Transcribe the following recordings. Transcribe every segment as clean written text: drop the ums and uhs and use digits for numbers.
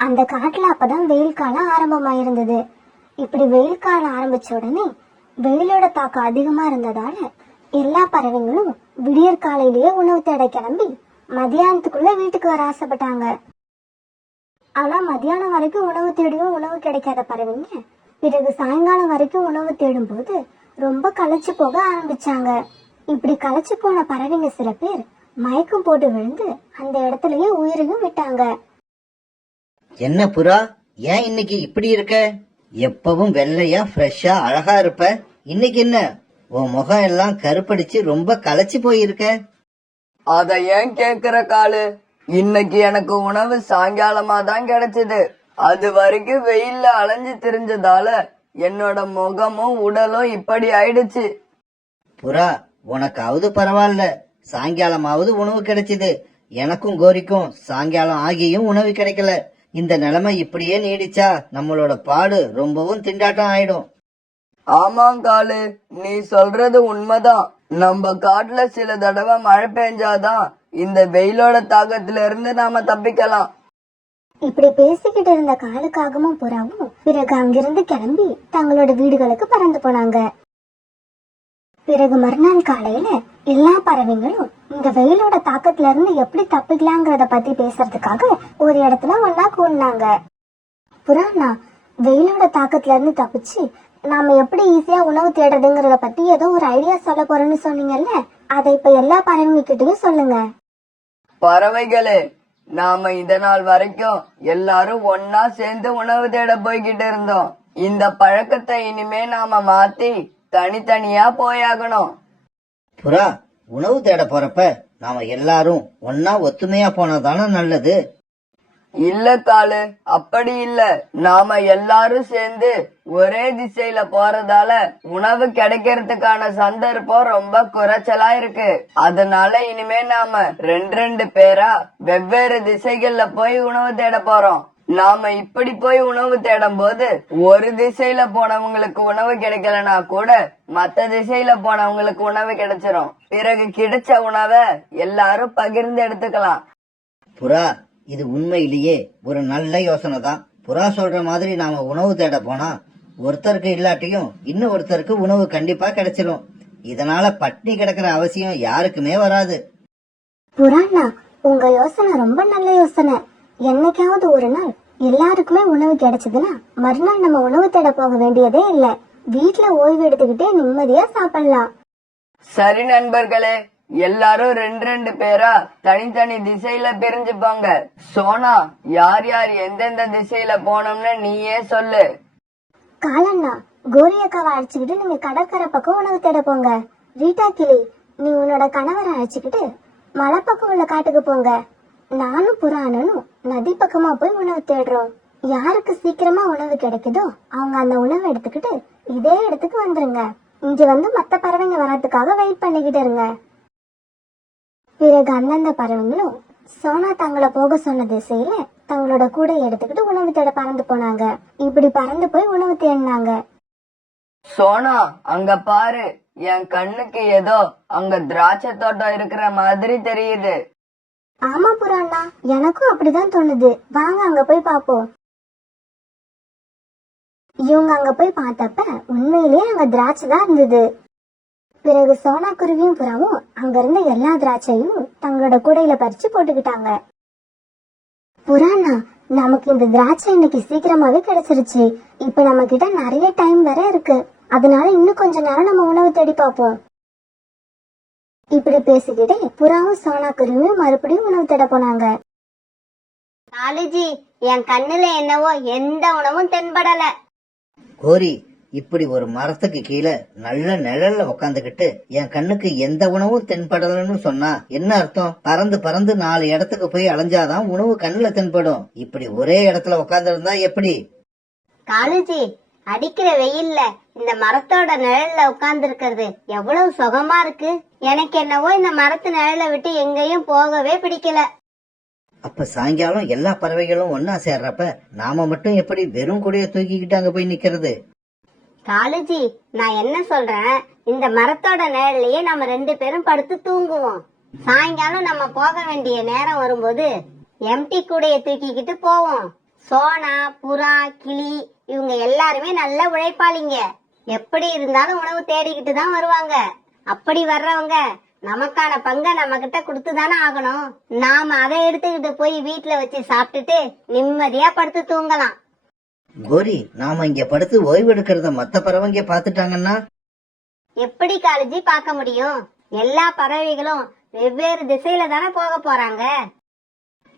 அந்த காட்டுல அப்பதான் வெயில் காலம் ஆரம்பமாயிருந்தது. இப்படி வெயில் காலம் ஆரம்பிச்ச உடனே வெயிலோட தாக்கம் அதிகமா இருந்ததால எல்லா பறவைங்களும் விடியற் காலையிலேயே உணவு தேட கிளம்பி மதியானத்துக்குள்ள வீட்டுக்கு வர ஆசைப்பட்டாங்க. ஆனா மதியானம் வரைக்கும் உணவு தேடியும் உணவு கிடைக்காத பறவைங்க பிறகு சாயங்காலம் வரைக்கும் உணவு தேடும் போது ரொம்ப களைச்சு போக ஆரம்பிச்சாங்க. இப்படி களைச்சு போன பறவைங்க சில பேர் மயக்கம் போட்டு விழுந்து அந்த இடத்துலயே உயிரையும் விட்டாங்க. என்ன புறா, ஏன் இன்னைக்கு இப்படி இருக்க? எப்பவும் வெள்ளையா ஃப்ரெஷ்ஷா அழகா இருப்ப, இன்னைக்கு என்ன உன் முகம் எல்லாம் கருப்படிச்சு ரொம்ப களைச்சு போயிருக்க? அத ஏன் கேக்குற காலு? இன்னைக்கு எனக்கு உணவு சாயங்காலமா தான் கிடைச்சது. அது வரைக்கும் வெயில்ல அலைஞ்சு திரிஞ்சதால என்னோட முகமும் உடலும் இப்படி ஆயிடுச்சு. புறா, உனக்காவது பரவாயில்ல, சாயங்காலமாவது உணவு கிடைச்சது. எனக்கும் கோரிக்கும் சாயங்காலம் ஆகியும் உணவு கிடைக்கல. இந்த நிலைமை இப்படியே நீடிச்சா நம்மளோட பாடு ரொம்பவும் திண்டாட்டம் ஆயிடும். ஆமாங்காலு, நீ சொல்றது உண்மைதான். நம்ம காட்டுல சில தடவை மழை பெஞ்சாதான் இந்த வெயிலோட தாக்கத்துல இருந்து நாம தப்பிக்கலாம். இப்படி பேசிக்கிட்டு இருந்த காலுக்காகவும் புறாவும் பிறகு அங்கிருந்து கிளம்பி தங்களோட வீடுகளுக்கு பறந்து போனாங்க. பிறகு மறுநாள் காலையில எல்லா பறவைங்களும் இந்த வெயிலோட தாக்கத்துல இருந்து எப்படி தப்பிக்கலாங்கிறத பத்தி பேசுறதுக்காக ஒரு இடத்துல ஒன்னா கூடினாங்க. புறாண்ணா, வெயிலோட தாக்கத்துல இருந்து தப்பிச்சு நாம எப்படி ஈஸியா உணவு தேடுறதுங்கிறத பத்தி ஏதோ ஒரு ஐடியா சொல்ல போறேன்னு சொன்னீங்கல்ல, அதை இப்ப எல்லா பறவைங்க கிட்டயும் சொல்லுங்க. பறவைகளே, நாம இதனால் வரைக்கும் எல்லாரும் ஒன்னா சேர்ந்து உணவு தேட போய்கிட்டு இருந்தோம். இந்த பழக்கத்தை இனிமே நாம மாத்தி தனித்தனியா போயாகணும். புறா, உணவு தேட போறப்ப நாம எல்லாரும் ஒன்னா ஒத்துமையா போனதானே நல்லது. இல்ல காலு, அப்படி இல்ல. நாம எல்லாரும் சேர்ந்து ஒரே திசையில போறதால உணவு கிடைக்கிறதுக்கான சந்தர்ப்பம் ரொம்ப குறைச்சலா இருக்கு. அதனால இனிமே நாம ரெண்டு பேரா வெவ்வேறு திசைகள்ல போய் உணவு தேட போறோம். நாம இப்படி போய் உணவு தேடும் போது ஒரு திசையில போனவங்களுக்கு உணவு கிடைக்கலனா கூட மத்த திசையில போனவங்களுக்கு உணவு கிடைச்சிரும். பிறகு கிடைச்ச உணவை எல்லாரும் பகிர்ந்து எடுத்துக்கலாம். புறா, இது உண்மையிலேயே ஒரு நல்ல யோசனை தான். புறா சொல்ற மாதிரி நாம உணவு தேட போனா ஒருத்தருக்கு இல்லாட்டியும் இன்னும் ஒருத்தருக்கு உணவு கண்டிப்பா கிடைச்சிடும். இதனால பட்னி கிடக்கிற அவசியம் யாருக்குமே வராது. புறாண்ணா, உங்க யோசனை ரொம்ப நல்ல யோசனை. என்னைக்காவது ஒரு நாள் எல்லாருக்குமே உணவு கிடைச்சதுன்னா மறுநாள் நம்ம உணவு தேட போக வேண்டியதே இல்ல. வீட்டுல ஓய்வு எடுத்துக்கிட்டே நிம்மதியா சாப்பிடலாம். சரி நண்பர்களே, எல்லாரும் ரெண்டு பேரா தனித்தனி திசையில பிரிஞ்சு போங்க. சோனா, யார் யார் எந்தெந்த திசையில போனோம்னு நீயே சொல்லு. காலண்ணா, கோரியக்காவை அழைச்சுக்கிட்டு நீங்க கடற்கரை பக்கம் உணவு தேட போங்க. ரீட்டா கிளி, நீ உன்னோட கணவரை அழைச்சுக்கிட்டு மலை பக்கம் உள்ள காட்டுக்கு போங்க. நானும் புறானும் நதி பக்கமா போய் உணவு தேடுறோம். யாருக்கு சீக்கிரமா உணவு கிடைக்குதோ அவங்க அந்த உணவை எடுத்துக்கிட்டு இதே இடத்துக்கு வந்துருங்க. இங்க வந்து மத்த பறவைங்க வர்றதுக்காக வெயிட் பண்ணிக்கிட்டு இருங்க. பிறகு அந்தந்த பறவைங்களும் சோனா தங்களை போக சொன்ன திசையில தங்களோட கூடை எடுத்துக்கிட்டு உணவு தேட பறந்து போனாங்க. இப்படி பறந்து போய் உணவு தேடினாங்க. சோனா, அங்க பாரு, என் கண்ணுக்கு ஏதோ அங்க திராட்சை தோட்டம் இருக்கிற மாதிரி தெரியுது. ஆமா புறாண்ணா, எனக்கும் அப்படிதான் தோணுது. வாங்க அங்க போய் பாப்போம். இவங்க அங்க போய் பார்த்தப்ப உண்மையிலேயே அங்க திராட்சை தான் இருந்தது. பிறகு சோனா குருவியும் புறாவும் அங்க இருந்த எல்லா திராட்சையும் தங்களோட கூடையில பறிச்சு போட்டுக்கிட்டாங்க. புறாண்ணா, நமக்கு இந்த திராட்சை இன்னைக்கு சீக்கிரமாவே கிடைச்சிருச்சு. இப்ப நம்ம கிட்ட நிறைய டைம் வேற இருக்கு. அதனால இன்னும் கொஞ்ச நேரம் நம்ம உணவு தேடி பார்ப்போம். இப்படி பேசிக்கிட்டே புறாவும் சோனா குருவியும் மறுபடியும் உணவு தேட போனாங்க. காலேஜி, என் கண்ணுல என்னவோ எந்த உணவும் தென்படல. கோரி, இப்படி ஒரு மரத்துக்கு கீழே நல்ல நிழல்ல உக்காந்துகிட்டு என் கண்ணுக்கு எந்த உணவும் தென்படலன்னு சொன்னா என்ன அர்த்தம்? பறந்து பறந்து 4 இடத்துக்கு போய் அலைஞ்சாதான் உணவு கண்ணுல தென்படும். இப்படி ஒரே இடத்துல உக்காந்து இருந்தா எப்படி? காலேஜி, அடிக்கிற வெயில்ல இந்த மரத்தோட நிழல்ல உட்கார்ந்து இருக்கிறது எவ்வளவு சுகமா இருக்கு. எனக்கு என்னவோ இந்த மரத்து நிழலை விட்டு எங்கேயும் போகவே பிடிக்கல. அப்ப சாயங்காலம் எல்லா பறவைகளும் ஒன்னா சேர்றப்ப நாம மட்டும் எப்படி வெறும் கூடைய தூக்கிக்கிட்டு அங்க போய் நிக்கிறது? காலேஜி, நான் என்ன சொல்றேன், இந்த மரத்தோட நிழல்லையே நம்ம 2 பேரும் படுத்து தூங்குவோம். சாயங்காலம் நம்ம போக வேண்டிய நேரம் வரும்போது எம்டி கூடைய தூக்கிக்கிட்டு போவோம். சோனா, புறா, கிளி இவங்க எல்லாருமே நல்ல உழைப்பாளிங்க. எப்படி இருந்தாலும் உணவு தேடிக்கிட்டு தான் வருவாங்க. அப்படி வர்றவங்க நமக்கான பங்கை நம்ம கிட்ட கொடுத்துதானே ஆகணும். நாம அதை எடுத்துக்கிட்டு போய் வீட்டுல வச்சு சாப்பிட்டுட்டு நிம்மதியா படுத்து தூங்கலாம். கோரி, நாம இங்க படுத்து ஓய்வு எடுக்கிறத மத்த பறவைங்க பாத்துட்டாங்கன்னா? எப்படி காலேஜி பார்க்க முடியும்? எல்லா பறவைகளும் வெவ்வேறு திசையில தானே போக போறாங்க.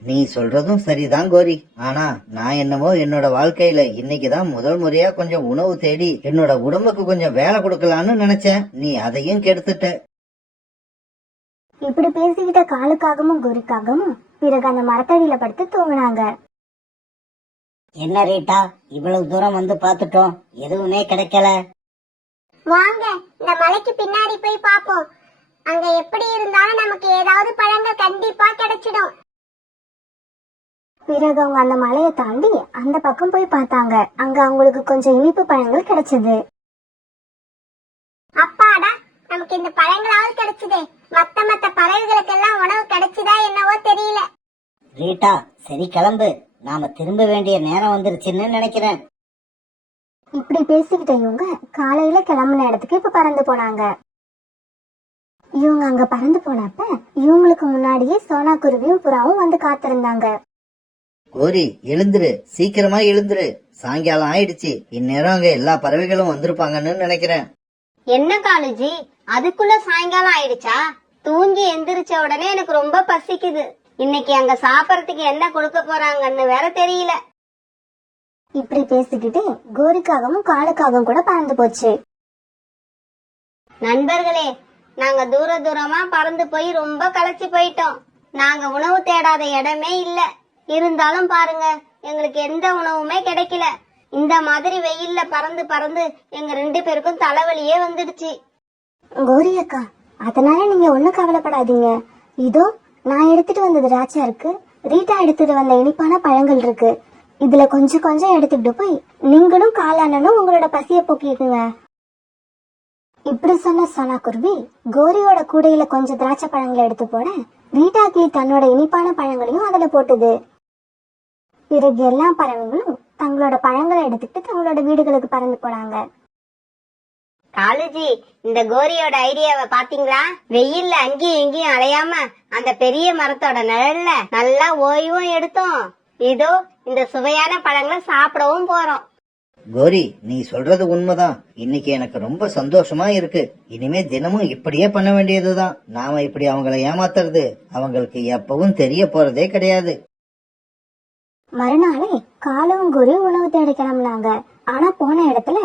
நீ சொல்றதும் சரிதான் கோரி. ஆனா நான் என்னமோ என்னோட வாழ்க்கையில இன்னைக்குதான் முதல் முறையா கொஞ்சம் உணவு தேடி என்னோட உடம்புக்கு கொஞ்சம் வேலை கொடுக்கலான்னு நினைச்சேன். நீ அதையும் கெடுத்துட்ட. இப்படி பேசிக்கிட்ட காலுக்காகவும் கோரிக்காகவும் பிறகு அந்த மரத்தடியில படுத்து தூங்கினாங்க. என்ன ரீட்டா, இவ்வளவு தூரம் வந்து பாத்துட்டோம், எதுவுமே கிடைக்கல. வாங்க இந்த மலைக்கு பின்னாடி போய் பாப்போம். அங்க எப்படி இருந்தாலும் நமக்கு ஏதாவது பழங்கள் கண்டிப்பா கிடைச்சிடும். பிறகு அவங்க அந்த மலையை தாண்டி அந்த பக்கம் போய் பார்த்தாங்க. அங்க அவங்களுக்கு கொஞ்சம் இனிப்பு பழங்கள் கிடைச்சது. அப்பாடா, நமக்கு இந்த பழங்களாவது கிடைச்சதே. மத்த பறவைகளுக்கெல்லாம் உணவு கிடைச்சதா என்னவோ தெரியல. ரீட்டா, சரி கிளம்பு, நாம திரும்ப வேண்டிய நேரம் வந்துருச்சுன்னு நினைக்கிறேன். இப்படி பேசிக்கிட்ட இவங்க காலையில கிளம்புன இடத்துக்கு இப்ப பறந்து போனாங்க. இவங்க அங்க பறந்து போனப்ப இவங்களுக்கு முன்னாடியே சோனா குருவியும் புறாவும் வந்து காத்திருந்தாங்க. கோரி, எழுந்துரு, சீக்கிரமா எழுந்துரு. சாயங்காலம் ஆயிடுச்சு. இந்நேரம் அங்க எல்லா பறவைகளும் வந்திருப்பாங்கன்னு நினைக்கிறேன். என்ன காலேஜி, அதுக்குள்ள சாயங்காலம் ஆயிடுச்சா? தூங்கி எந்திரிச்ச உடனே எனக்கு ரொம்ப பசிக்குது. இன்னைக்கு அங்க சாப்பிடறதுக்கு என்ன கொடுக்க போறாங்கன்னு வேற தெரியல. இப்படி பேசிக்கிட்டு கோரிக்காகவும் காலுக்காகவும் கூட பறந்து போச்சு. நண்பர்களே, நாங்க தூர தூரமா பறந்து போய் ரொம்ப களைச்சு போயிட்டோம். நாங்க உணவு தேடாத இடமே இல்ல. இருந்தாலும் பாருங்க, எங்களுக்கு எந்த உணவுமே கிடைக்கல. இந்த மாதிரி வெயில்ல பறந்து பறந்து எங்க 2 பேருக்கும் தலைவலியே வந்துடுச்சு. கோரி அக்கா, அதனால நீங்க ஒண்ணும் கவலைப்படாதீங்க. இதோ நான் எடுத்துட்டு வந்த திராட்சை இருக்கு, ரீட்டா எடுத்துட்டு வந்த இனிப்பான பழங்கள் இருக்கு. இதுல கொஞ்சம் கொஞ்சம் எடுத்துட்டு போய் நீங்களும் காலானனும் உங்களோட பசிய போக்கிக்குங்க. இப்படி சொன்ன சோனா குருவி கோரியோட கூடையில கொஞ்சம் திராட்சை பழங்களை எடுத்து போட, ரீட்டா கிளி தன்னோட இனிப்பான பழங்களையும் அதுல போட்டுது. பிறகு எல்லா பறவைகளும் தங்களோட பழங்களை எடுத்துட்டு தங்களோட வீடுகளுக்கு பறந்து போனாங்க. காலேஜி, இந்த கோரியோட ஐடியாவை பாத்தீங்களா? வெயில்ல அங்கேயும் இங்கேயும் அலையாம அந்த பெரிய மரத்தோட நிழல்ல நல்லா ஓய்வும் எடுத்தோம். இதோ இந்த சுவையான பழங்களை சாப்பிடவும் போறோம். கோரி, நீ சொல்றது உண்மைதான். இன்னைக்கு எனக்கு ரொம்ப சந்தோஷமா இருக்கு. இனிமே தினமும் இப்படியே பண்ண வேண்டியதுதான். நாம இப்படி அவங்கள ஏமாத்துறது அவங்களுக்கு எப்பவும் தெரிய போறதே கிடையாது. மறுநாளே காலும் குரு உணவு தேடி கிளம்புனாங்க. ஆனா போன இடத்துல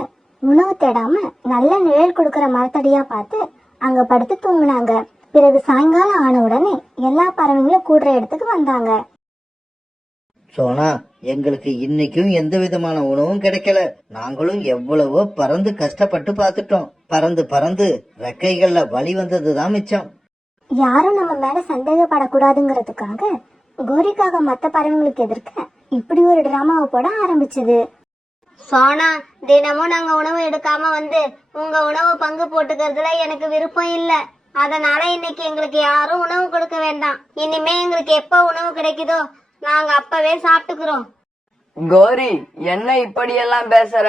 உணவு தேடாம நல்ல நிழல் கொடுக்கற மரத்தடியா பார்த்து அங்க படுத்து தூங்குனாங்க. பிறகு சாயங்காலம் ஆன உடனே எல்லா பறவைங்களும் கூடுற இடத்துக்கு வந்தாங்க. சோனா, எங்களுக்கு இன்னைக்கும் எந்த விதமான உணவும் கிடைக்கல. நாங்களும் எவ்வளவோ பறந்து கஷ்டப்பட்டு பார்த்துட்டோம். பறந்து பறந்து ரெக்கைகள்ல வலி வந்ததுதான் மிச்சம். யாரும் நம்ம மேல சந்தேகப்படக்கூடாதுங்கிறதுக்காக கோரிக்காக மத்த பறவைங்களுக்கு எதிர்க்க இப்படி ஒரு டிராமாவை போட ஆரம்பிச்சது. சோனா, தினமும் நாங்க உணவு எடுக்காம வந்து உங்க உணவு பங்கு போட்டுக்கிறதுல எனக்கு விருப்பம் இல்ல. அதனால இன்னைக்கு எங்களுக்கு யாரும் உணவு கொடுக்க வேண்டாம். இனிமே எங்களுக்கு எப்ப உணவு கிடைக்குதோ நாங்க அப்பவே சாப்பிட்டுக்கிறோம். கோரி, என்ன இப்படியெல்லாம் பேசுற?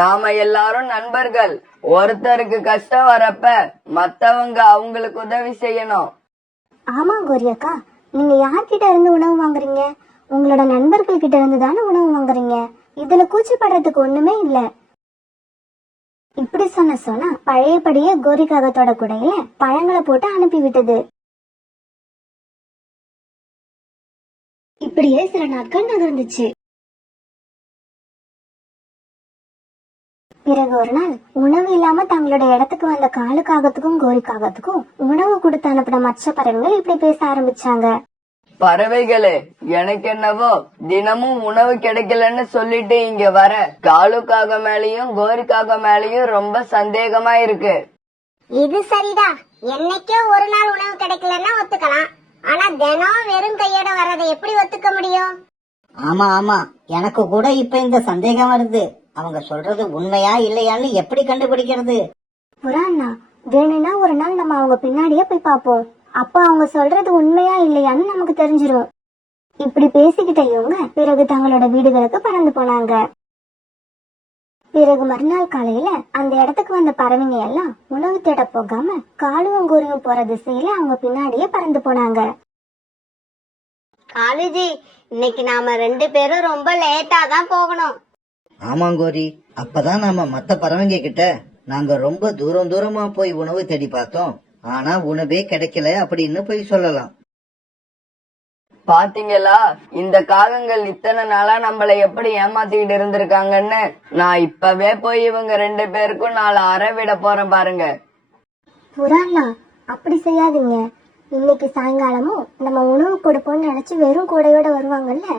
நாம எல்லாரும் நண்பர்கள். ஒருத்தருக்கு கஷ்டம் வரப்ப மத்தவங்க அவங்களுக்கு உதவி செய்யணும். ஆமா கோரி அக்கா, நீங்க யார்கிட்ட இருந்து உணவு வாங்குறீங்க? உங்களோட நண்பர்கள் கிட்ட இருந்து தானே உணவு வாங்குறீங்க. இதுல கூச்சப்படுறதுக்கு ஒண்ணுமே இல்ல. இப்படி சொன்ன சோனா பழையபடியே கோரிக்காகத்தோட கூடையில பழங்களை போட்டு அனுப்பி விட்டது. இப்படியே சில நாட்கள் நகர்ந்துச்சு. பிறகு ஒரு நாள் உணவு இல்லாம தங்களோட இடத்துக்கு வந்த காலுக்காகத்துக்கும் கோரிக்காகத்துக்கும் உணவு கொடுத்து அனுப்பின மற்ற பறவைகள் இப்படி பேச ஆரம்பிச்சாங்க. பறவைகளே, எனக்கு என்னவோ தினமும் உணவு கிடைக்கலன்னு சொல்லிட்டு இங்க வர காலுக்காக மேலயும் கோரிக்காக மேலயும் ரொம்ப சந்தேகமா இருக்கு. இது சரிதான். என்னைக்கோ ஒரு நாள் உணவு கிடைக்கலன்னா ஒத்துக்கலாம். ஆனா தினம் வெறும் கையோட வர்றதை எப்படி ஒத்துக்க முடியும்? ஆமா ஆமா, எனக்கு கூட இப்ப இந்த சந்தேகம் வருது. அவங்க சொல்றது உண்மையா இல்லையான்னு எப்படி கண்டுபிடிக்கிறது? புறாண்ணா, வேணும்னா ஒரு நாள் நம்ம அவங்க பின்னாடியே போய் பார்ப்போம். அப்ப அவங்க சொல்றது உண்மையா இல்லையான்னு நமக்கு தெரிஞ்சிரும். இப்படி பேசிக்கிட்ட இவங்க பிறகு தங்களோட வீடுகளுக்கு பறந்து போனாங்க. பிறகு மறுநாள் காலையில அந்த இடத்துக்கு வந்த பறவைங்க எல்லாம் உணவு தேட போகாம காலுவும் கோரியும் போற திசையில அவங்க பின்னாடியே பறந்து போனாங்க. காலுஜி, இன்னைக்கு நாம 2 பேரும் ரொம்ப லேட்டா தான் போகணும். ஆமாங்கோரி, அப்பதான் நாம மத்த பறவைங்க கிட்ட நாங்க ரொம்ப தூரம் தூரமா போய் உணவு தேடி பார்த்தோம், ஆனா உணவே கிடைக்கல அப்படின்னு போய் சொல்லலாம். பாத்தீங்களா, இந்த காகங்கள் இத்தனை நாளா நம்மள எப்படி ஏமாத்திக்கிட்டு இருந்திருக்காங்கன்னு. நான் இப்பவே போய் இவங்க 2 பேருக்கும் 4 அறை விட போறேன் பாருங்க. புறாண்ணா, அப்படி செய்யாதீங்க. இன்னைக்கு சாயங்காலமும் நம்ம உணவு கொடுப்போம்னு நினைச்சு வெறும் கூடையோட வருவாங்கல்ல,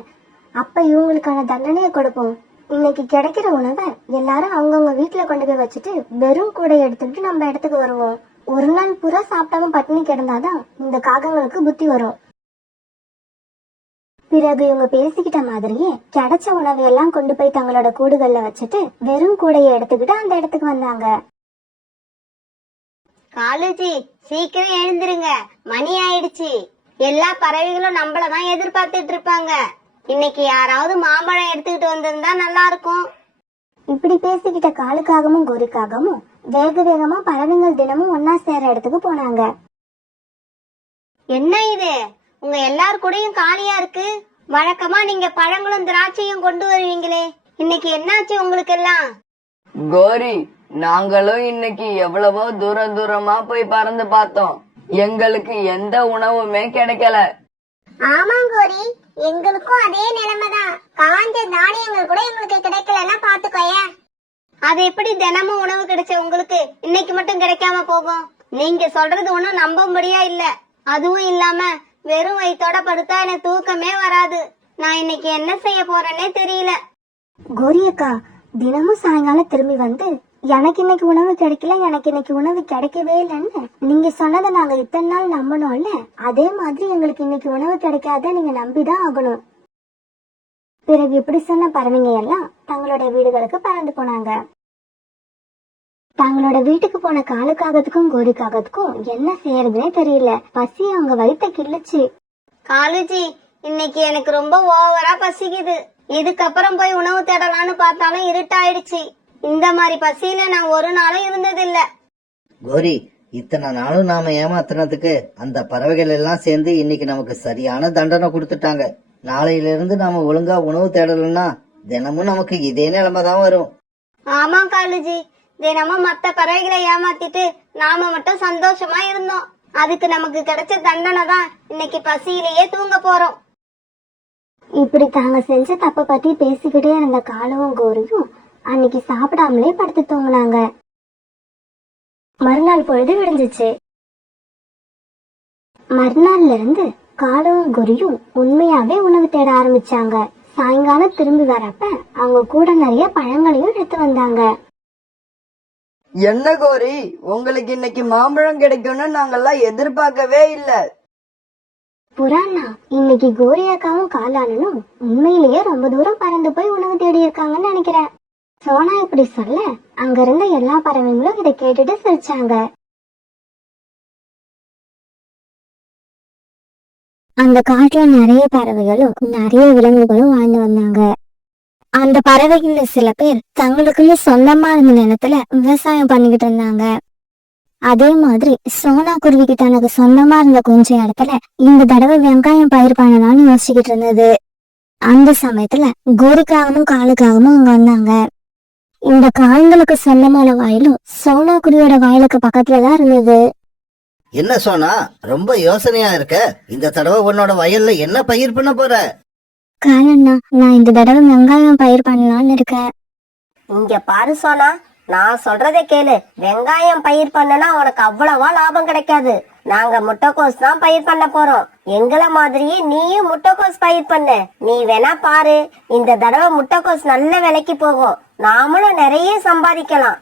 அப்ப இவங்களுக்கான தண்டனையை கொடுப்போம். இன்னைக்கு கிடைக்கிற உணவை எல்லாரும் அவங்கவுங்க வீட்டுல கொண்டு போய் வச்சுட்டு வெறும் கூடையை எடுத்துக்கிட்டு நம்ம இடத்துக்கு வருவோம். ஒரு நாள் பூரா சாப்பிடாம பட்டினி கிடந்தாதான் இந்த காகங்களுக்கு புத்தி வரும். பிறகு இவங்க பேசிக்கிட்ட மாதிரியே கிடைச்ச உணவை எல்லாம் கொண்டு போய் தங்களோட கூடுகள்ல வச்சுட்டு வெறும் கூடையை எடுத்துக்கிட்டு அந்த இடத்துக்கு வந்தாங்க. காலுஜி, சீக்கிரம் எழுந்திருங்க, மணி ஆயிடுச்சு. எல்லா பறவைகளும் நம்மளதான் எதிர்பார்த்துட்டு இருப்பாங்க. இன்னைக்கு யாராவது மாம்பழம் எடுத்துக்கிட்டு வந்திருந்தா நல்லா இருக்கும். இப்படி பேசிக்கிட்ட காலுக்காகவும் கோரிக்காகவும் வேக வேகமா பறவைகள் தினமும் ஒன்னா சேர இடத்துக்கு போனாங்க. என்ன இது, உங்க எல்லார் கூடயும் காலியா இருக்கு? வழக்கமா நீங்க பழங்களும் திராட்சையும் கொண்டு வருவீங்களே, இன்னைக்கு என்னாச்சு உங்களுக்கு எல்லாம்? கோரி, நாங்களும் இன்னைக்கு எவ்வளவோ தூரம் தூரமா போய் பறந்து பார்த்தோம், எங்களுக்கு எந்த உணவுமே கிடைக்கல. ஆமா கோரி, எங்களுக்கும் அதே நிலைமைதான். காஞ்ச தானியங்கள் கூட எங்களுக்கு கிடைக்கலன்னா பாத்துக்கோய. அது எப்படி தினமும் உணவு கிடைச்ச உங்களுக்கு இன்னைக்கு மட்டும் கிடைக்காம போகும்? நீங்க சொல்றது ஒண்ணும் நம்பும்படியா இல்ல. அதுவும் இல்லாம வெறும் வயித்தோட படுத்தா எனக்கு தூக்கமே வராது. நான் இன்னைக்கு என்ன செய்ய போறேன்னே தெரியல. கோரியக்கா, தினமும் சாயங்காலம் திரும்பி வந்து எனக்கு இன்னைக்கு உணவு கிடைக்கல, எனக்கு இன்னைக்கு உணவு கிடைக்கவே இல்லைன்னு நீங்க சொன்னதை நாங்க இத்தனை நாள் நம்பணும்ல, அதே மாதிரி எங்களுக்கு இன்னைக்கு உணவு கிடைக்காத நீங்க நம்பிதான் ஆகணும். பிறகு இப்படி சொன்ன பறவைங்க எல்லாம் தங்களோட வீடுகளுக்கு பறந்து போனாங்க. தங்களோட வீட்டுக்கு போன காலுக்காகத்துக்கும் கோரிக்காகத்துக்கும் என்ன செய்யறதுன்னே தெரியல. பசி அவங்க வயித்த கிள்ளுச்சு. காலுஜி, இன்னைக்கு எனக்கு ரொம்ப ஓவரா பசிக்குது. இதுக்கப்புறம் போய் உணவு தேடலான்னு பார்த்தாலும் இருட்டாயிடுச்சு. இந்த மாதிரி பசியில நான் ஒரு நாளும் இருந்ததில்ல. கோரி, இத்தனை நாளும் நாம ஏமாத்துனதுக்கு அந்த பறவைகள் எல்லாம் சேர்ந்து இன்னைக்கு நமக்கு சரியான தண்டனை கொடுத்துட்டாங்க. நாளையில இருந்து நாம ஒழுங்கா உணவு தேடலன்னா தினமும் நமக்கு இதே நிலைமைதான் வரும். ஆமா காலுஜி, தினமும் மத்த பறவைகளை ஏமாத்திட்டு நாம மட்டும் சந்தோஷமா இருந்தோம். அதுக்கு நமக்கு கிடைச்ச தண்டனை தான் இன்னைக்கு பசியிலேயே தூங்க போறோம். இப்படி தாங்க செஞ்ச தப்ப பத்தி பேசிக்கிட்டே இருந்த காலுவும் கோரியும் அன்னைக்கு சாப்பிடாமலே படுத்து தூங்கினாங்க. மறுநாள் பொழுது விடிஞ்சிச்சு. மறுநாள்ல இருந்து காலுவும் கோரியும் உண்மையாவே உணவு தேட ஆரம்பிச்சாங்க. சாயங்காலம் திரும்பி வரப்ப அவங்க கூட நிறைய பழங்களையும் எடுத்து வந்தாங்க. என்ன கோரி, உங்களுக்கு இன்னைக்கு மாம்பழம் கிடைக்கும்னு நாங்கெல்லாம் எதிர்பார்க்கவே இல்ல. புறாண்ணா, இன்னைக்கு கோரியாக்காவும் காலானனும் உண்மையிலேயே ரொம்ப தூரம் பறந்து போய் உணவு தேடி இருக்காங்கன்னு நினைக்கிறேன். சோனா இப்படி சொல்ல அங்க இருந்த எல்லா பறவைங்களும் இதை கேட்டுட்டு சிரிச்சாங்க. அந்த காட்டுல நிறைய பறவைகளும் நிறைய விலங்குகளும் வாழ்ந்து வந்தாங்க. அந்த பறவைகள்ல சில பேர் தங்களுக்குள்ள சொந்தமா இருந்த நிலத்துல விவசாயம் பண்ணிக்கிட்டு இருந்தாங்க. அதே மாதிரி சோனா குருவிக்கு தனக்கு சொந்தமா இருந்த கொஞ்சம் இடத்துல இந்த தடவை வெங்காயம் பயிர் பண்ணலாம்னு யோசிச்சுக்கிட்டு இருந்தது. அந்த சமயத்துல கோரிக்காகவும் காலுக்காகவும் அங்க வந்தாங்க. இந்த காய்களுக்கு சொந்தமான வயலும் சோனா குருவியோட வயலுக்கு பக்கத்துலதான் இருந்தது. என்ன சோனா, ரொம்ப யோசனையா இருக்க? இந்த தடவை உன்னோட வயல்ல என்ன பயிர் பண்ண போற? காலண்ணா, நான் இந்த தடவை வெங்காயம் பயிர் பண்ணலாம்னு இருக்கேன். இங்க பாரு சோனா, நான் சொல்றதை கேளு. வெங்காயம் பயிர் பண்ணனா உனக்கு அவ்வளவா லாபம் கிடைக்காது. நாங்க முட்டைக்கோஸ் தான் பயிர் பண்ண போறோம். எங்கள மாதிரியே நீயும் முட்டைக்கோஸ் பயிர் பண்ணு. நீ வேணா பாரு, இந்த தடவை முட்டைக்கோஸ் நல்ல விலைக்கு போகும். நாமளும் நிறைய சம்பாதிக்கலாம்.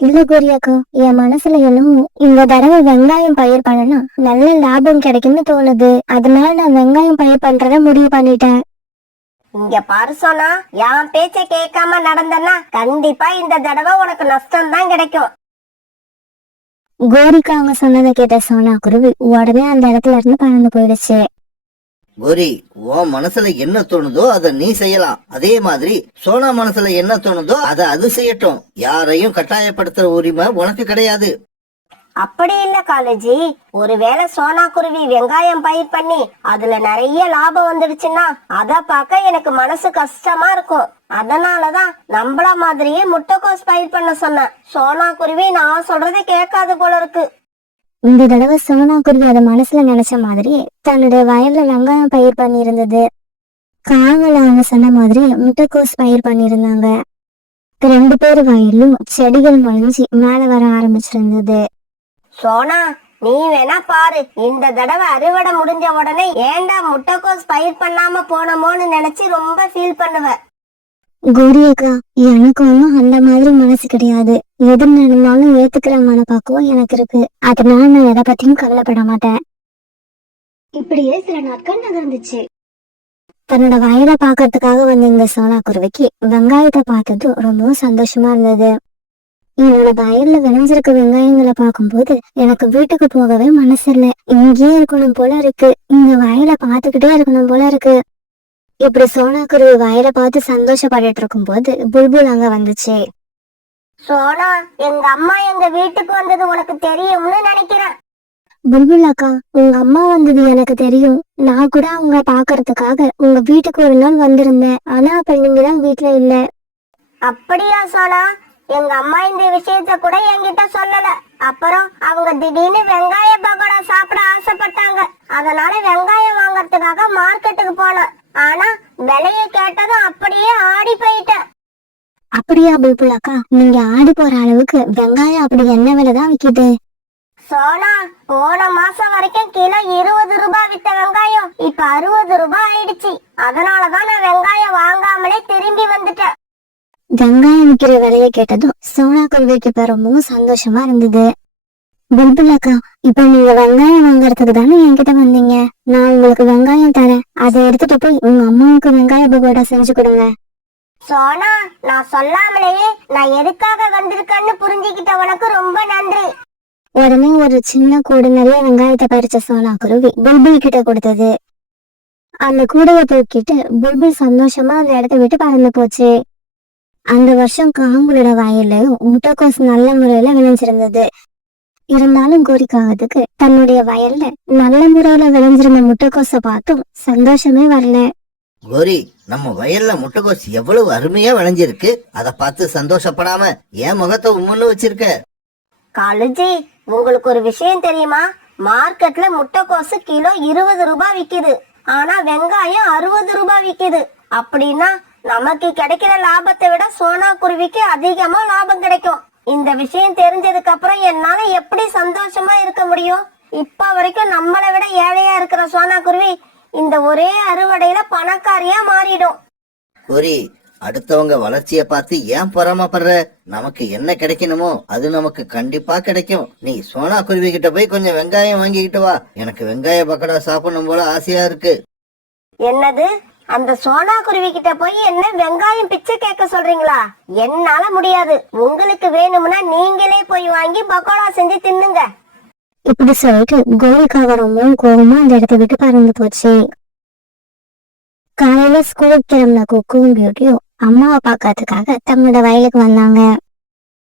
இல்ல கோரியாக்கா, என் மனசுல என்னமோ இந்த தடவை வெங்காயம் பயிர் பண்ணனா நல்ல லாபம் கிடைக்கும்னு தோணுது. அதனால நான் வெங்காயம் பயிர் பண்றத முடிவு பண்ணிட்டேன். இங்க பாரு சோனா, என் பேச்ச கேட்காம நடந்தனா கண்டிப்பா இந்த தடவை உனக்கு நஷ்டம் தான் கிடைக்கும். கோரிக்கா அவங்க சொன்னதை கேட்ட சோனா குருவி உடனே அந்த இடத்துல இருந்து பறந்து போயிடுச்சு. கோரி, உன் மனசுல என்ன தோணுதோ அதை நீ செய்யலாம். அதே மாதிரி சோனா மனசுல என்ன தோணுதோ அதை அது செய்யட்டும். யாரையும் கட்டாயப்படுத்துற உரிமை உனக்கு கிடையாது. அப்படி இல்ல காலேஜி, ஒருவேளை சோனா குருவி வெங்காயம் பயிர் பண்ணி அதுல நிறைய லாபம் வந்துடுச்சுன்னா அத பார்க்க எனக்கு மனசு கஷ்டமா இருக்கும். அதனாலதான் நம்மள மாதிரியே முட்டைக்கோஸ் பயிர் பண்ண சொன்னேன். சோனா குருவி நான் சொல்றதை கேட்காது போல இருக்கு. இந்த தடவை சோனா குருவி அதை மனசுல நினைச்ச மாதிரி தன்னுடைய வயல்ல வெங்காயம் பயிர் பண்ணி இருந்தது. காவல அவங்க சொன்ன மாதிரி முட்டைக்கோஸ் பயிர் பண்ணியிருந்தாங்க. 2 பேர் வயலும் செடிகள் முளைஞ்சி மேல வர ஆரம்பிச்சிருந்தது. சோனா, நீ வேணா பாரு, இந்த தடவை அறுவடை முடிஞ்ச உடனே ஏண்டா முட்டைக்கோஸ் பயிர் பண்ணாம போனமோன்னு நினைச்சு ரொம்ப ஃபீல் பண்ணுவ. கோரி அக்கா, எனக்கு ஒன்றும் அந்த மாதிரி மனசு கிடையாது. எது நடந்தாலும் ஏத்துக்கிற மனப்பாக்குவம் எனக்கு இருக்கு. அதனால நான் எதை பத்தியும் கவலைப்பட மாட்டேன். இப்படியே சில நாட்கள் நகர்ந்துச்சு. தன்னோட வயலை பாக்கிறதுக்காக வந்த இந்த சோனா குருவிக்கு வெங்காயத்தை பார்த்தது ரொம்பவும் சந்தோஷமா இருந்தது. என்னோட வயல்ல விளைஞ்சிருக்க வெங்காயங்களை பார்க்கும்போது எனக்கு வீட்டுக்கு போகவே மனசு இல்ல. இங்கேயே இருக்கணும் போல இருக்கு. இந்த வயலை பார்த்துக்கிட்டே இருக்கணும் போல இருக்கு. இப்படி சோனா குருவி வயலை பார்த்து சந்தோஷப்பட்டுட்டு இருக்கும் போது புல்புல் அங்க வந்துச்சு. சோனா, எங்க அம்மா எங்க வீட்டுக்கு வந்தது உனக்கு தெரியும்னு நினைக்கிறேன். புல்புல் அக்கா, உங்க அம்மா வந்தது எனக்கு தெரியும். நான் கூட அவங்க பாக்குறதுக்காக உங்க வீட்டுக்கு ஒரு நாள் வந்திருந்தேன். ஆனா அப்ப நீங்க தான் வீட்டுல இல்ல. அப்படியா சோனா? எங்க அம்மா இந்த விஷயத்த கூட என்கிட்ட சொல்லல. அப்புறம் அவங்க திடீர்னு வெங்காய பகோடா சாப்பிட ஆசைப்பட்டாங்க. அதனால வெங்காயம் வாங்கறதுக்காக மார்க்கெட்டுக்கு போனேன். ஆனா விலைய கேட்டதும் அப்படியே ஆடி போயிட்டேன். அப்படியா புல்புல் அக்கா, நீங்க ஆடி போற அளவுக்கு வெங்காயம் அப்படி என்ன விலைதான் விக்குது? சோனா, போன மாசம் வரைக்கும் கிலோ 20 ரூபாய் வித்த வெங்காயம் இப்ப 60 ரூபாய் ஆயிடுச்சு. அதனாலதான் நான் வெங்காயம் வாங்காமலே திரும்பி வந்துட்டேன். வெங்காயம் விற்கிற விலையை கேட்டதும் சோனா குருவிக்கு இப்ப ரொம்பவும் சந்தோஷமா இருந்தது. புல்புல் அக்கா, இப்ப நீங்க வெங்காயம் வாங்கறதுக்கு தானே என்கிட்ட வந்தீங்க. நான் உங்களுக்கு வெங்காயம் தரேன். அதை எடுத்துட்டு போய் உங்க அம்மாவுக்கு வெங்காய பகோடா செஞ்சு கொடுங்க. சோனா, நான் சொல்லாமலேயே நான் எதுக்காக வந்திருக்கேன்னு புரிஞ்சுக்கிட்ட உனக்கு ரொம்ப நன்றி. உடனே ஒரு சின்ன கூடு நிறைய வெங்காயத்தை பறிச்ச சோனா குருவி புல்புல் கிட்ட கொடுத்தது. அந்த கூடையை தூக்கிட்டு புல்புல் சந்தோஷமா அந்த இடத்த விட்டு பறந்து போச்சு. அந்த வருஷம் காம்புலோட வயல்லையும் முட்டைக்கோஸ் நல்ல முறையில விளைஞ்சிருந்தது. இருந்தாலும் கோரிக்காகத்துக்கு தன்னுடைய வயல்ல நல்ல முறையில விளைஞ்சிருந்த முட்டைக்கோஸை பார்த்தும் சந்தோஷமே வரல. கோரி, நம்ம வயல்ல முட்டைக்கோஸ் எவ்வளவு அருமையா விளைஞ்சிருக்கு. அதை பார்த்து சந்தோஷப்படாம என் முகத்தை உம்முன்னு வச்சிருக்க. காலுஜி, உங்களுக்கு ஒரு விஷயம் தெரியுமா? மார்க்கெட்ல முட்டைக்கோசு கிலோ 20 ரூபாய் விக்குது. ஆனா வெங்காயம் 60 ரூபாய் விக்குது. அப்படின்னா நமக்கு கிடைக்கிற லாபத்தை விட சோனா குருவிக்கு அதிகமா லாபம் கிடைக்கும். இந்த விஷயம் தெரிஞ்சதுக்கு அப்புறம் என்னால எப்படி சந்தோஷமா இருக்க முடியும்? இப்ப வரைக்கும் நம்மளை விட ஏழையா இருக்கிற சோனா குருவி இந்த ஒரே அறுவடையில பணக்காரியா மாறிடும். கோரி, அடுத்தவங்க வளர்ச்சிய பார்த்து ஏன் பொறாமப்படுற? நமக்கு என்ன கிடைக்கணுமோ அது நமக்கு கண்டிப்பா கிடைக்கும். நீ சோனா குருவி கிட்ட போய் கொஞ்சம் வெங்காயம் வாங்கிக்கிட்டு வா. எனக்கு வெங்காய பக்கோடா சாப்பிடணும் போல ஆசையா இருக்கு. என்னது? அந்த சோனா குருவி கிட்ட போய் என்ன வெங்காயம் பிச்சை கேட்க சொல்றீங்களா? என்னால முடியாது. உங்களுக்கு வேணும்னா நீங்களே போய் வாங்கி பக்கோடா செஞ்சு தின்னுங்க. இப்படி சொல்லிட்டு கோரிக்காக ரொம்பவும் கோபமா அந்த இடத்த விட்டு பறந்து போச்சு. காலையில ஸ்கூலுக்கு கிளம்பின குக்கும் பியூட்டியும் அம்மாவை பாக்கிறதுக்காக தங்களோட வயலுக்கு வந்தாங்க.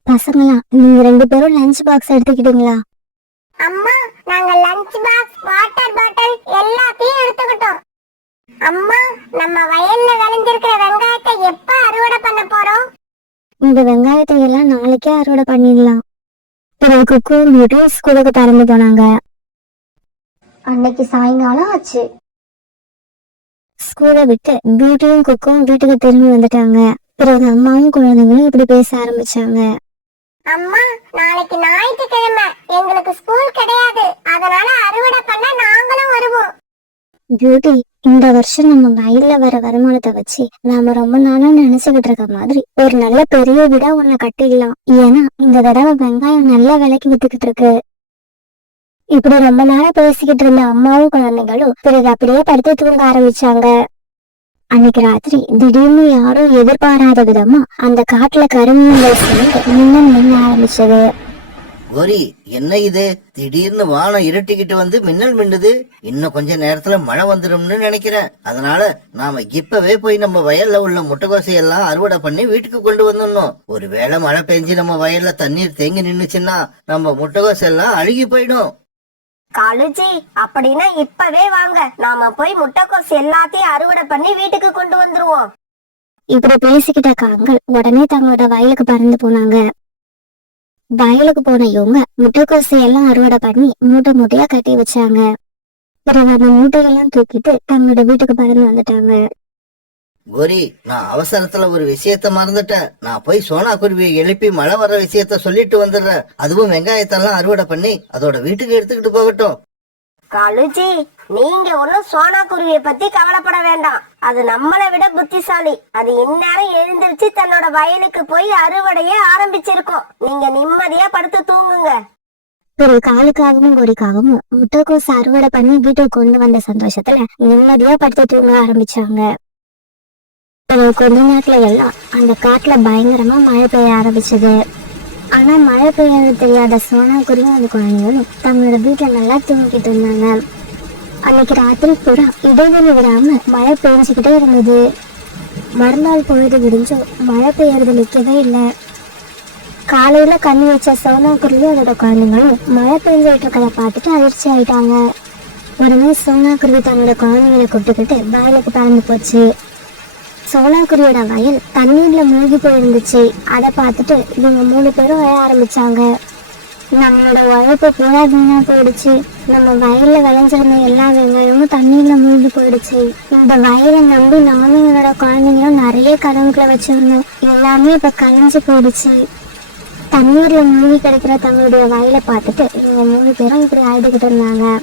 பசங்களா, நீங்க 2 பேரும் லஞ்ச் பாக்ஸ் எடுத்துக்கிட்டீங்களா? அம்மா, நாங்க லஞ்ச் பாக்ஸ், வாட்டர் பாட்டில் எல்லாத்தையும் எடுத்துக்கிட்டோம். அம்மா, நம்ம வயல்ல விளைஞ்சிருக்கிற வெங்காயத்தை எப்ப அறுவடை பண்ண போறோம்? இந்த வெங்காயத்தை எல்லாம் நாளைக்கே அறுவடை பண்ணிடலாம். பிறகு குக்கும் பியூட்டியும் ஸ்கூலுக்கு பறந்து போனாங்க. அன்னைக்கு சாயங்காலம் ஆச்சு. ஸ்கூலை விட்டு பியூட்டியும் குக்கும் வீட்டுக்கு திரும்பி வந்துட்டாங்க. பிறகு அம்மாவும் குழந்தைங்களும் இப்படி பேச ஆரம்பிச்சாங்க. அம்மா, நாளைக்கு ஞாயிற்றுக்கிழமை, எங்களுக்கு ஸ்கூல் கிடையாது. அதனால அறுவடை பண்ண நாங்களும் வருவோம். பியூட்டி, இந்த வருஷம் நம்ம வயல்ல வர வருமானத்தை வச்சு நாம ரொம்ப நாளா நினைச்சுக்கிட்டு இருக்க மாதிரி ஒரு நல்ல பெரிய வீடா ஒண்ணு கட்டிடலாம். ஏன்னா இந்த தடவை வெங்காயம் நல்ல விலைக்கு வித்துக்கிட்டு இருக்கு. இப்படி ரொம்ப நாளா பேசிக்கிட்டு இருந்த அம்மாவும் குழந்தைகளும் பிறகு அப்படியே படுத்து தூங்க ஆரம்பிச்சாங்க. அன்னைக்கு ராத்திரி திடீர்னு யாரும் எதிர்பாராத விதமா அந்த காட்டுல கருமீன்கள் சேர்ந்து மின்ன ஆரம்பிச்சது. கோரி, என்ன இது திடீர்னு வானம் இருட்டிக்கிட்டு வந்து மின்னல் மின்னுது. இன்னும் கொஞ்ச நேரத்துல மழை வந்துடும்னு நினைக்கிறேன். அதனால நாம இப்பவே போய் நம்ம வயல்ல உள்ள முட்டைகோசையெல்லாம் அறுவடை பண்ணி வீட்டுக்கு கொண்டு வந்துடணும். ஒருவேளை மழை பெஞ்சு நம்ம வயல்ல தண்ணீர் தேங்கி நின்னுச்சுன்னா நம்ம முட்டைகோசை எல்லாம் அழுகி போயிடும். காலுஜி, அப்படின்னா இப்பவே வாங்க, நாம போய் முட்டைக்கோஸ் எல்லாத்தையும் அறுவடை பண்ணி வீட்டுக்கு கொண்டு வந்துருவோம். இப்படி பேசிக்கிட்ட காங்கள் உடனே தங்களோட வயலுக்கு பறந்து போனாங்க. வயலுக்கு போன இவங்க முட்டைக்கோசை எல்லாம் அறுவடை பண்ணி மூட்டை மூட்டையா கட்டி வச்சாங்க. பிறகு அந்த மூட்டையெல்லாம் தூக்கிட்டு தங்களோட வீட்டுக்கு பறந்து வந்துட்டாங்க. கோரி, நான் அவசரத்துல ஒரு விஷயத்த மறந்துட்டேன். நான் போய் சோனா குருவியை எழுப்பி மழை வர்ற விஷயத்த சொல்லிட்டு வந்துடுறேன். அதுவும் வெங்காயத்தெல்லாம் அறுவடை பண்ணி அதோட வீட்டுக்கு எடுத்துக்கிட்டு போகட்டும். காலுஜி, நீங்க ஒன்னும் சோனா குருவியை பத்தி கவலைப்பட வேண்டாம். அது நம்மளை விட புத்திசாலி. அது இந்நேரம் எழுந்திருச்சு தன்னோட வயலுக்கு போய் அறுவடைய ஆரம்பிச்சிருக்கோம். நீங்க நிம்மதியா படுத்து தூங்குங்க. பிறகு காலுக்காகவும் கோரிக்காகவும் முட்டைக்கோசை அறுவடை பண்ணி வீட்டுக்கு கொண்டு வந்த சந்தோஷத்துல நிம்மதியா படுத்து தூங்க ஆரம்பிச்சாங்க. பிறகு கொஞ்ச நேரத்துல எல்லாம் அந்த காட்டுல பயங்கரமா மழை பெய்ய ஆரம்பிச்சது. ஆனா மழை பெய்யாது தெரியாத சோனா குருவியும் அந்த குழந்தைகளும் தங்களோட வீட்டுல நல்லா தூங்கிட்டு இருந்தாங்க. அன்னைக்கு ராத்திரி பூரா இடைவெளி விடாம மழை பெஞ்சுக்கிட்டே இருந்தது. மறுநாள் பொழுது விடிஞ்சும் மழை பெய்யறது நிக்கவே இல்லை. காலையில கண்ணு வச்ச சோனா குருவி அதோட குழந்தைங்களும் மழை பெஞ்சிட்டு இருக்கதை பார்த்துட்டு அதிர்ச்சி ஆயிட்டாங்க. உடனே சோனா குருவி தன்னோட குழந்தைங்களை கூப்பிட்டுக்கிட்டு வயலுக்கு பறந்து போச்சு. சோனா குருவியோட வயல் தண்ணீர்ல மூழ்கி போயிருந்துச்சு. அதை பார்த்துட்டு இவங்க 3 பேரும் அழ ஆரம்பிச்சாங்க. நம்மளோட உழைப்பு பூரா வீணா போயிடுச்சு. நம்ம வயல்ல விளைஞ்சிருந்த எல்லா வெங்காயமும் தண்ணீர்ல மூழ்கி போயிடுச்சு. இந்த வயலை நம்பி நானும் என்னோட குழந்தைங்களும் நிறைய கடன்களை வச்சிருந்தோம். எல்லாமே இப்ப கலைஞ்சு போயிடுச்சு. தண்ணீர்ல மூழ்கி கிடக்கிற தங்களுடைய வயலை பார்த்துட்டு இவங்க 3 பேரும் இப்படி அழுதுகிட்டு இருந்தாங்க.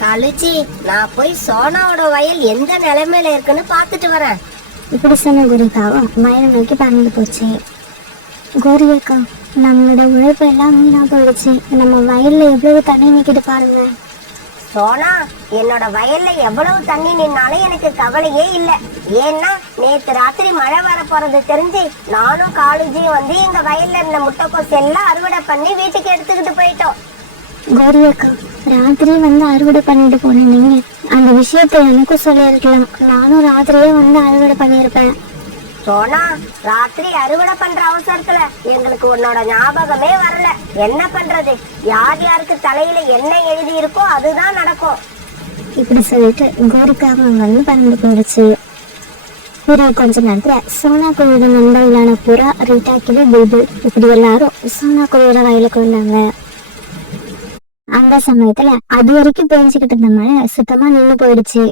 காலுஜி, நான் போய் சோனாவோட வயல் எந்த நிலைமையில இருக்குன்னு பாத்துட்டு வரேன். இப்படி சொன்ன கோரிக்காவும் வயலை நோக்கி பறந்து போச்சு. கோரி அக்கா, நம்மளோட உழைப்பு எல்லாம் வீணா போயிடுச்சு. நம்ம வயல்ல எவ்வளவு தண்ணி நிக்கிட்டு பாருங்க. சோனா, என்னோட வயல்ல எவ்வளவு தண்ணி நின்னாலும் எனக்கு கவலையே இல்ல. ஏன்னா நேத்து ராத்திரி மழை வர போறது தெரிஞ்சு நானும் காலுஜியும் வந்து எங்க வயல்ல இருந்த முட்டைக்கோஸ் எல்லாம் அறுவடை பண்ணி வீட்டுக்கு எடுத்துக்கிட்டு போயிட்டோம். கோரி அக்கா, ராத்திரி வந்து அறுவடை பண்ணிட்டு போனீங்க. அந்த விஷயத்த எனக்கும் சொல்லியிருக்கலாம். நானும் ராத்திரியே வந்து அறுவடை பண்ணியிருப்பேன். சோனா, ராத்திரி அறுவடை பண்ற அவசரத்துல எங்களுக்கு உன்னோட ஞாபகமே வரல. என்ன பண்றது? யார் யாருக்கு தலையில என்ன எழுதி இருக்கோ அதுதான் நடக்கும். இப்படி சொல்லிட்டு கோரிக்காக அங்க வந்து பறந்து போயிடுச்சு. பிறகு கொஞ்ச நேரத்துல சோனா குருவியோட நண்பர்களான புறா, ரீட்டா, கிளி, புல்புல் இப்படி எல்லாரும் சோனா குருவியோட வயலுக்கு வந்தாங்க. அந்த சமயத்துல அது வரைக்கும் பேஞ்சுக்கிட்டு இருந்த மழை சுத்தமா நின்று போயிடுச்சு.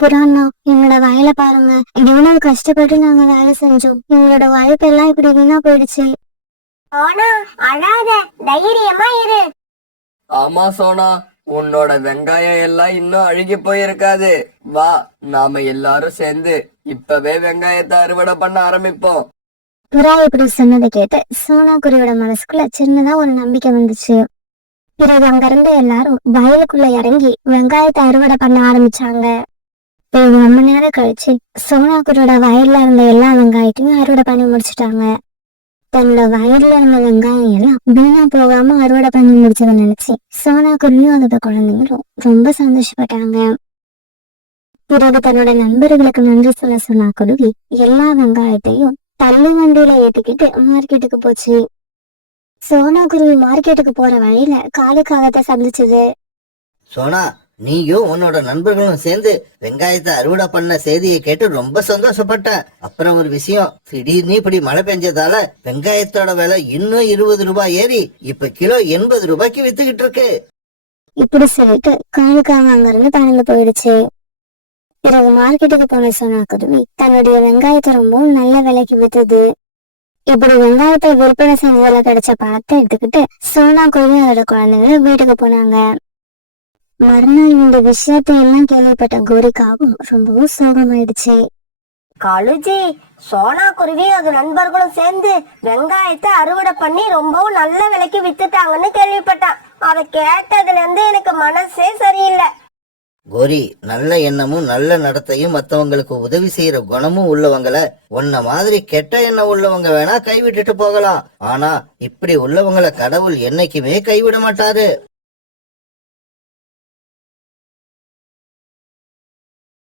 புறாண்ணா, எங்களோட வயலை பாருங்க. எவ்வளவு கஷ்டப்பட்டு நாங்க வேலை செஞ்சோம். எங்களோட உழைப்பெல்லாம் இப்படி வீணா போயிடுச்சு. சோனா, அழாத, தைரியமா இரு. ஆமா சோனா, உன்னோட வெங்காயம் எல்லாம் இன்னும் அழுகி போயிருக்காது. வா, நாம எல்லாரும் சேர்ந்து இப்பவே வெங்காயத்தை அறுவடை பண்ண ஆரம்பிப்போம். புறா இப்படி சொன்னதை கேட்டு சோனா குருவியோட மனசுக்குள்ள சின்னதா ஒரு நம்பிக்கை வந்துச்சு. பிறகு அங்க இருந்து எல்லாரும் வயலுக்குள்ள இறங்கி வெங்காயத்தை அறுவடை பண்ண ஆரம்பிச்சாங்க. பிறகு ரொம்ப நேரம் கழிச்சு சோனா குருவியோட வயல்ல இருந்த எல்லா வெங்காயத்தையும் அறுவடை பண்ணி முடிச்சுட்டாங்க. தன்னோட வயல்ல இருந்த வெங்காயம் எல்லாம் வீணா போகாம அறுவடை பண்ணி முடிச்சதை நினைச்சு சோனா குருவியும் அதோட குழந்தைங்களும் ரொம்ப சந்தோஷப்பட்டாங்க. பிறகு தன்னோட நண்பர்களுக்கு நன்றி சொல்ல சோனா குருவி எல்லா வெங்காயத்தையும் தள்ளு வண்டியில ஏத்திக்கிட்டு மார்க்கெட்டுக்கு போச்சு. சோனா குருவி மார்க்கெட்டுக்கு போற வழியில காலுக்காகத்தை சந்திச்சது. சோனா, நீயும் உன்னோட நண்பர்களும் சேர்ந்து வெங்காயத்தை அறுவடை பண்ண செய்தியை கேட்டு ரொம்ப சந்தோஷப்பட்டேன். அப்புறம் ஒரு விஷயம், திடீர்னு இப்படி மழை பெஞ்சதால வெங்காயத்தோட விலை இன்னும் 20 ரூபாய் ஏறி இப்ப கிலோ 80 ரூபாய்க்கு வித்துக்கிட்டு இருக்கு. இப்படி சொல்லிட்டு காலுக்காக அங்க இருந்து பறந்து போயிடுச்சு. பிறகு மார்க்கெட்டுக்கு போன சோனா குருவி தன்னுடைய வெங்காயத்தை ரொம்பவும் நல்ல விலைக்கு வித்துது. இப்படி வெங்காயத்தை விற்பனை செஞ்சதுல கிடைச்ச பணத்தை எடுத்துக்கிட்டு சோனா குருவி அதோட குழந்தைங்க வீட்டுக்கு போனாங்க. மறுநாள் இந்த விஷயத்தை எல்லாம் கேள்விப்பட்ட கோரிக்காவும் ரொம்பவும் சோகமாயிடுச்சு. காலுஜி, சோனா குருவி அது நண்பர்களும் சேர்ந்து வெங்காயத்தை அறுவடை பண்ணி ரொம்பவும் நல்ல விலைக்கு வித்துட்டாங்கன்னு கேள்விப்பட்டான். அதை கேட்டதுல இருந்து எனக்கு மனசே சரியில்லை. கோரி, நல்ல எண்ணமும் நல்ல நடத்தையும் மத்தவங்களுக்கு உதவி செய்யற குணமும் உள்ளவங்கள உன்ன மாதிரி கெட்ட எண்ணம் உள்ளவங்க வேணா கைவிட்டுட்டு போகலாம். ஆனா இப்படி உள்ளவங்கள கடவுள் என்னைக்குமே கைவிட மாட்டாரு.